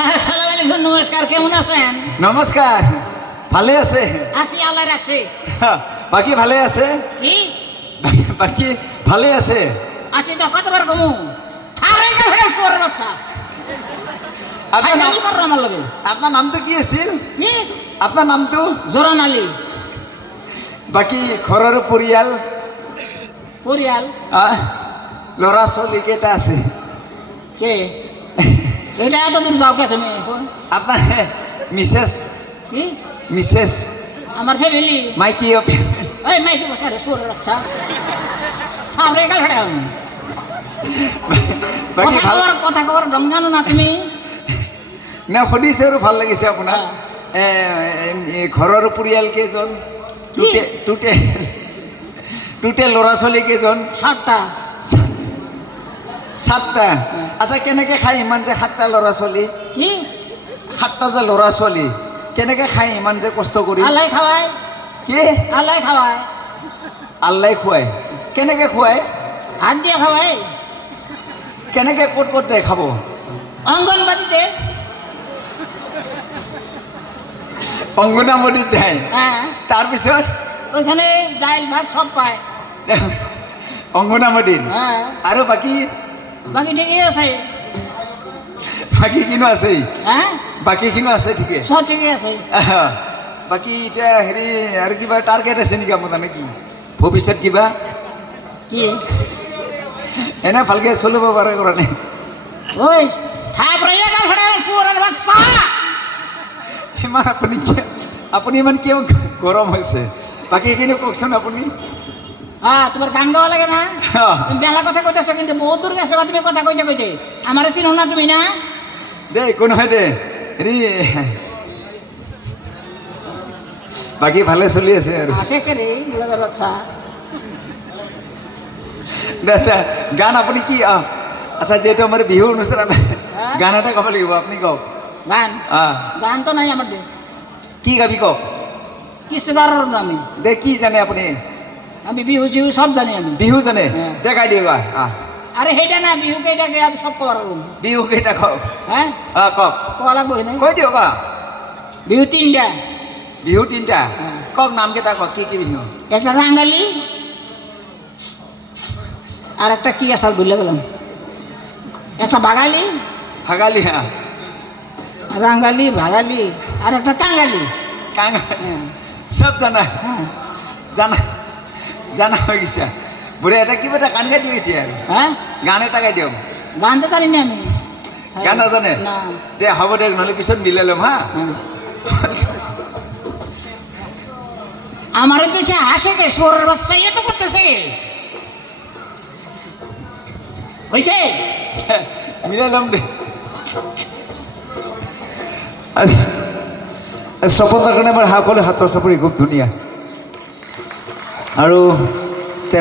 আসসালামু আলাইকুম, নমস্কার, কেমন আছেন? নমস্কার, ভালে আছে? আছি, আল্লাহ রাখছে। বাকি ভালে আছে? কি বাকি ভালে আছে? আছি তো, কতবার কমু থারে কা ফেরা শুয়ার বাচ্চা। আপনার নাম? ফাইনাল করো আমার লগে। আপনার নাম তো কি আছিল? কি আপনার নাম তো জোরান আলী। বাকি ঘরের পরিয়াল পরিয়াল লড়া ছোৱালী কেইটা আছে? কে এটা এত দূর যাও কে তুমি? আপনার মিসেস? কি মিসেস আমার ফ্যামিলি? মাইকি ওই মাইকি বসে রে শুয়ার বাচ্চা। থারে কা ফেরা বাকি ভালো? কথা কবার ঢং জানো না তুমি? না, সুধিছে আৰু ভাল লাগিছে আপোনাৰ। ঘৰৰ পৰিয়াল কেইজন? টোটেল ল'ৰা ছোৱালী কেইজন? 7টা। 7টা? আচ্ছা, কেনেকৈ খায় ইমান যে 7টা ল'ৰা ছোৱালী? কি 7টা যে ল'ৰা ছোৱালী কেনেকৈ খায় ইমান যে কষ্ট কৰি? আল্লাহ খাওয়ায়। কি আল্লাহ খাওয়ায়? আল্লাই খুৱায়? কেনেকৈ খুৱায়? হাত দিয়ে খাওয়ায়। কেনেকৈ ক'ত যায় খাব? অঙ্গনবাড়িতে। অংগনাবাড়ীত যায়? হ্যাঁ, তাৰপিছত ওইখানে ডাইল ভাত সব পায়। অংগনাবাড়ীত? হ্যাঁ, আৰু বাকী বাকি ঠিকই আছে। বাকীখিনিও আছেই? হ্যাঁ, বাকীখিনিও আছে ঠিকে? সব ঠিকই আছে। বাকী এতিয়া হেৰি আৰু কিবা টাৰ্গেট আছে নেকি আপোনাৰ নেকি ভৱিষ্যত কিবা? কি এনে ভালকৈ চলিব পাৰে কাৰণে? ওই থাপড়ে গা ফড়া শুয়ারের বাচ্চা। ইমান আপুনি ইমান কিয় গৰম হৈছে? বাকী এইখিনি কওকচোন আপুনি। হ্যাঁ, তোমার গান গাওয়া লাগে না? তুমি বেলা কথা কইতেছো, কিন্তু বহুত দূর গেছো তুমি কথা কইতে কইতে। আমার চিনো না তুমি? না দে, একো নহয় দে। হেৰি বাকী ভালে চলি আছে আৰু? আসে কে রে বুড়ার বাচ্চা? আচ্ছা, গান আপুনি কি? আচ্ছা, যিহেতু আমাৰ বিহু অনুষ্ঠান, আমি গান এটা গাব লাগিব, আপুনি কওক। গান? গান তো নাই আমার দে। কি গাবি কওক? কিছু গাওয়ার না আমি। দে, কি জানে আপুনি? আমি বিহু জিহু সব জানি আমি। বিহু জানে? হ্যাঁ। দেখাই দিয়ক। আরে হেটা না, বিহু কেইটাকে আমি সব কবার পারবো। বিহু কেইটা কওক? হ্যাঁ, কওক, কোয়া লাগবো না? কৈ দিয়ক। বিহু 3টা। বিহু 3টা? হ্যাঁ। কওক, নামকেইটা কওক, কি কি বিহু? একটা রাঙ্গালি, আর একটা কি আসাল ভুলে গেলাম, একটা বাঙালি। ভাগালি? হ্যাঁ, রাঙ্গালি, ভাগালি, আর একটা কাঙ্গালি। কাঙালি? সব জানা? হ্যাঁ। জানা হৈ গৈছে বুঢ়ী। এটা কিবা এটা গান গাই দিওঁ এতিয়া আৰু। হ্যাঁ, গান এটা গাই দিয়ক। গান তো জানি না আমি। গান নাজানে? না। দে, হ'ব দে, নহ'লে পিছত মিলাই ল'ম। হা, হ্যাঁ। আমারও দেখে হাসে কে সোরের বাচ্চা ইয়ে তো করতেছে। হয়েছে? মিলাই ল'ম দে। সফলতাৰ কাৰণে আমাৰ সকলো হাতৰ চাপৰি খুব ধুনীয়া। আৰু